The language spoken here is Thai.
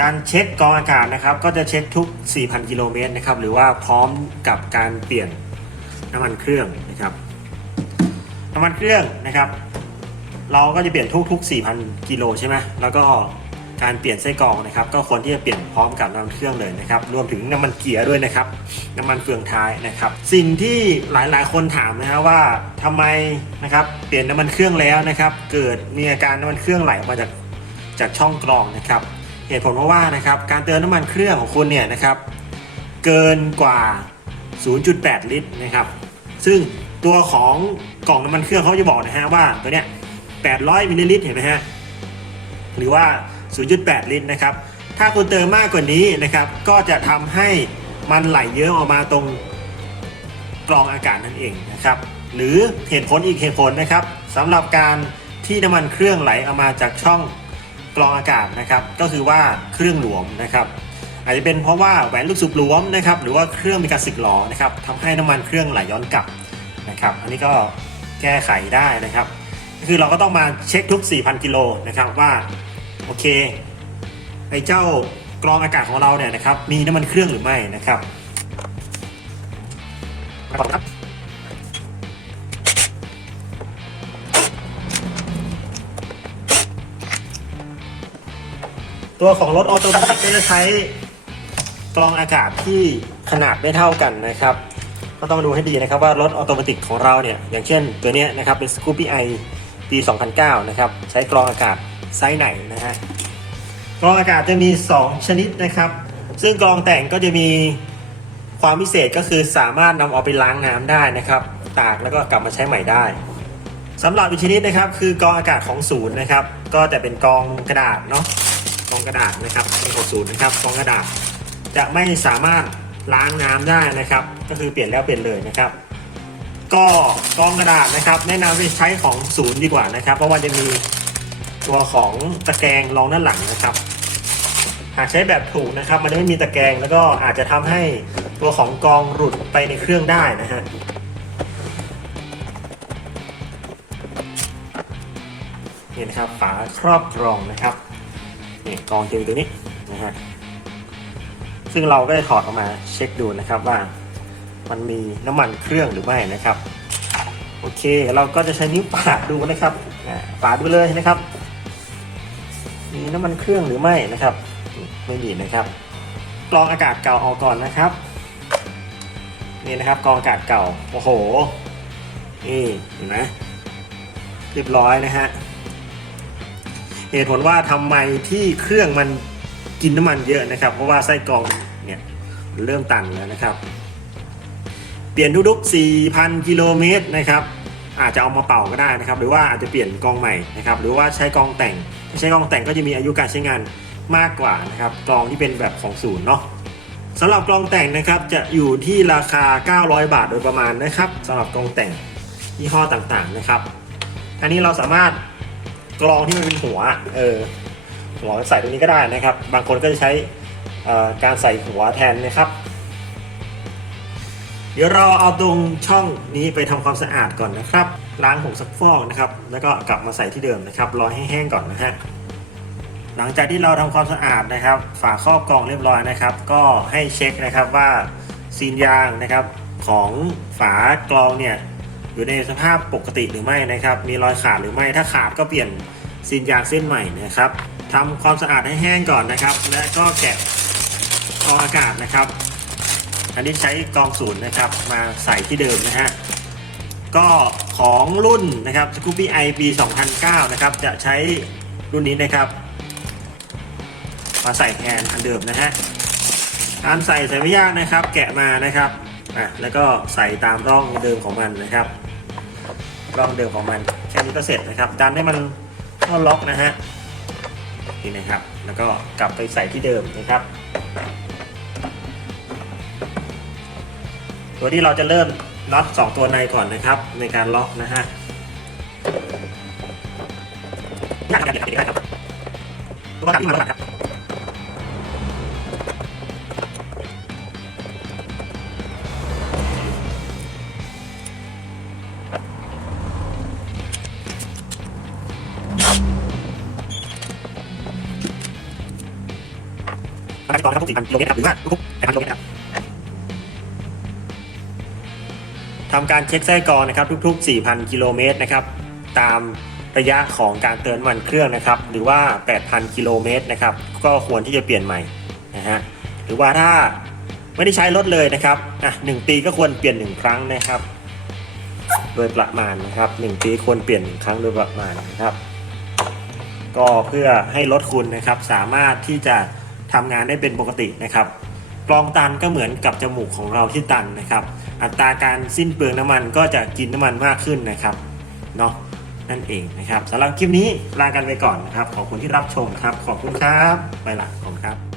การเช็คกองอากาศนะครับ ก็จะเช็คทุก 4,000 กิโลเมตรนะครับ หรือว่าพร้อมกับการเปลี่ยนน้ำมันเครื่องนะครับ น้ำมันเครื่องนะครับ เราก็จะเปลี่ยนทุก ๆ 4,000 กิโลใช่ไหมแล้วก็การเปลี่ยนไส้กรองนะครับ ก็ควรที่จะเปลี่ยนพร้อมกับน้ำมันเครื่องเลยนะครับ รวมถึงน้ำมันเกียร์ด้วยนะครับ น้ำมันเฟืองท้ายนะครับ สิ่งที่หลายๆ คนถามนะฮะว่าทำไมนะครับ เปลี่ยนน้ำมันเครื่องแล้วนะครับ เกิดมีอาการน้ำมันเครื่องไหลออกมาจากจากช่องกรองนะครับ เหตุผลเพราะว่านะครับการเติมน้ำมันเครื่องของคุณเนี่ยนะครับเกินกว่า 0.8 ลิตรนะครับ ซึ่งตัวของกล่องน้ำมันเครื่องเขาจะบอกนะฮะว่าตัวเนี้ย 800มิลลิลิตรเห็นไหมฮะหรือว่า 0.8 ลิตรนะครับ ถ้าคุณเติมมากกว่านี้นะครับ ก็จะทำให้มันไหลเยอะออกมาตรงกรองอากาศนั่นเองนะครับ หรือเหตุผลอีกเหตุผลนะครับสำหรับการที่น้ำมันเครื่องไหลออกมาจากช่อง กรองอากาศนะครับก็คือว่าเครื่องหลวมนะครับอาจจะเป็นเพราะว่าแหวนลูกสูบหลวมนะครับหรือว่าเครื่องมีการสึกหรอนะครับทำให้น้ำมันเครื่องไหลย้อนกลับนะครับอันนี้ก็แก้ไขได้นะครับคือเราก็ต้องมาเช็คทุก 4,000 กิโลนะครับว่าโอเคไอ้เจ้ากรองอากาศของเราเนี่ยนะครับมีน้ำมันเครื่องหรือไม่นะครับครับ ตัวของรถออโตเมติกก็จะใช้กรองอากาศที่ขนาดไม่เท่ากันนะครับ ก็ต้องดูให้ดีนะครับว่ารถออโตเมติกของเราเนี่ย อย่างเช่นตัวเนี้ยนะครับเป็น Scoopy i ปี 2009 นะครับ ใช้กรองอากาศไซส์ไหนนะฮะกรองอากาศจะมี 2 ชนิดนะครับ ซึ่งกรองแต่งก็จะมีความพิเศษก็คือสามารถนำเอาไปล้างน้ำได้นะครับ ตากแล้วก็กลับมาใช้ใหม่ได้สำหรับอีกชนิดนะครับคือกรองอากาศของศูนย์นะครับ ก็จะเป็นกรองกระดาษเนาะ กองกระดาษนะครับเป็นของศูนย์นะครับกองกระดาษ จะไม่สามารถล้างน้ำได้นะครับ ก็คือเปลี่ยนแล้วเปลี่ยนเลยนะครับ ก็กองกระดาษนะครับ แนะนำให้ใช้ของศูนย์ดีกว่านะครับ เพราะว่าจะมีตัวของตะแกรงรองด้านหลังนะครับ หากใช้แบบถูกนะครับ มันจะไม่มีตะแกรงแล้วก็อาจจะทำให้ตัวของกองหลุดไปในเครื่องได้นะฮะนี่นะครับฝาครอบกรองนะครับ นี่กองจะอยู่ตัวนี้นะฮะซึ่งเราก็จะถอดออกมาเช็คดูนะครับว่ามันมีน้ำมันเครื่องหรือไม่นะครับ โอเคเราก็จะใช้นิ้วปาดดูนะครับปาดดูเลยนะครับ มีน้ำมันเครื่องหรือไม่นะครับ ไม่มีนะครับกรองอากาศเก่าออกก่อนนะครับนี่นะครับกรองอากาศเก่าโอ้โหนี่เห็นไหมเรียบร้อยนะฮะ เหตุผลว่าทำไมที่เครื่องมันกินน้ำมันเยอะนะครับ เพราะว่าไส้กรองเนี่ยเริ่มตันแล้วนะครับ เปลี่ยนทุกๆ 4,000 กิโลเมตรนะครับอาจจะเอามาเป่าก็ได้นะครับ หรือว่าอาจจะเปลี่ยนกรองใหม่นะครับ หรือว่าใช้กรองแต่งถ้าใช้กรองแต่งก็จะมีอายุการใช้งานมากกว่านะครับกรองที่เป็นแบบของศูนย์เนาะสำหรับกรองแต่งนะครับจะอยู่ที่ราคา 900 บาทโดยประมาณนะครับสำหรับกรองแต่งยี่ห้อต่างๆนะครับ อันนี้เราสามารถ กรองที่มันเป็นหัว เออ หัวใส่ตรงนี้ก็ได้นะครับ บางคนก็จะใช้การใส่หัวแทนนะครับ เดี๋ยวเราเอาตรงช่องนี้ไปทำความสะอาดก่อนนะครับ ล้างผงซักฟอกนะครับ แล้วก็กลับมาใส่ที่เดิมนะครับ รอให้แห้งก่อนนะฮะ หลังจากที่เราทำความสะอาดนะครับ ฝาครอบกรองเรียบร้อยนะครับ ก็ให้เช็คนะครับว่าซีนยางนะครับของฝากรองเนี่ย อยู่ในสภาพปกติหรือไม่นะครับ มีรอยขาดหรือไม่ ถ้าขาดก็เปลี่ยนซีนยางเส้นใหม่นะครับทำความสะอาดให้แห้งก่อนนะครับ และก็แกะกรองอากาศนะครับ อันนี้ใช้กองศูนย์นะครับมาใส่ที่เดิมนะฮะก็ของรุ่นนะครับ Scoopy i ปี2009 นะครับ จะใช้รุ่นนี้นะครับ มาใส่แทนอันเดิมนะฮะการใส่ใส่ไม่ยากนะครับ แกะมานะครับ อะแล้วก็ใส่ตามร่องเดิมของมันนะครับ ร่องเดิมของมันแค่นี้ก็เสร็จนะครับ ดันให้มันเข้าล็อกนะฮะนี่นะครับ แล้วก็กลับไปใส่ที่เดิมนะครับตัวที่เราจะเริ่มน็อต2ตัวในก่อนนะครับ ในการล็อกนะฮะน่าจะเก็บได้ครับตัวกลับที่มาแล้วครับ องนะครับทุก4,000กิโลเมตรหรือว่าทุกๆ8,000กิโลเมตรครับทำการเช็คไส้กรองนะครับทุกๆ 4,000 กิโลเมตรนะครับตามระยะของการเติมน้ำมันเครื่องนะครับ หรือว่า 8,000 กิโลเมตรนะครับ ก็ควรที่จะเปลี่ยนใหม่นะฮะหรือว่าถ้าไม่ได้ใช้รถเลยนะครับอะหนึ่งปีก็ควรเปลี่ยนหนึ่งครั้งนะครับ โดยประมาณนะครับหนึ่งปีควรเปลี่ยนหนึ่งครั้งโดยประมาณนะครับ ก็เพื่อให้รถคุณนะครับสามารถที่จะ ทำงานได้เป็นปกตินะครับกรองตันก็เหมือนกับจมูกของเราที่ตันนะครับ อัตราการสิ้นเปลืองน้ำมันก็จะกินน้ำมันมากขึ้นนะครับเนาะนั่นเองนะครับสำหรับคลิปนี้ลากันไปก่อนนะครับ ขอบคุณที่รับชมครับ ขอบคุณครับ ไปละขอบคุณครับ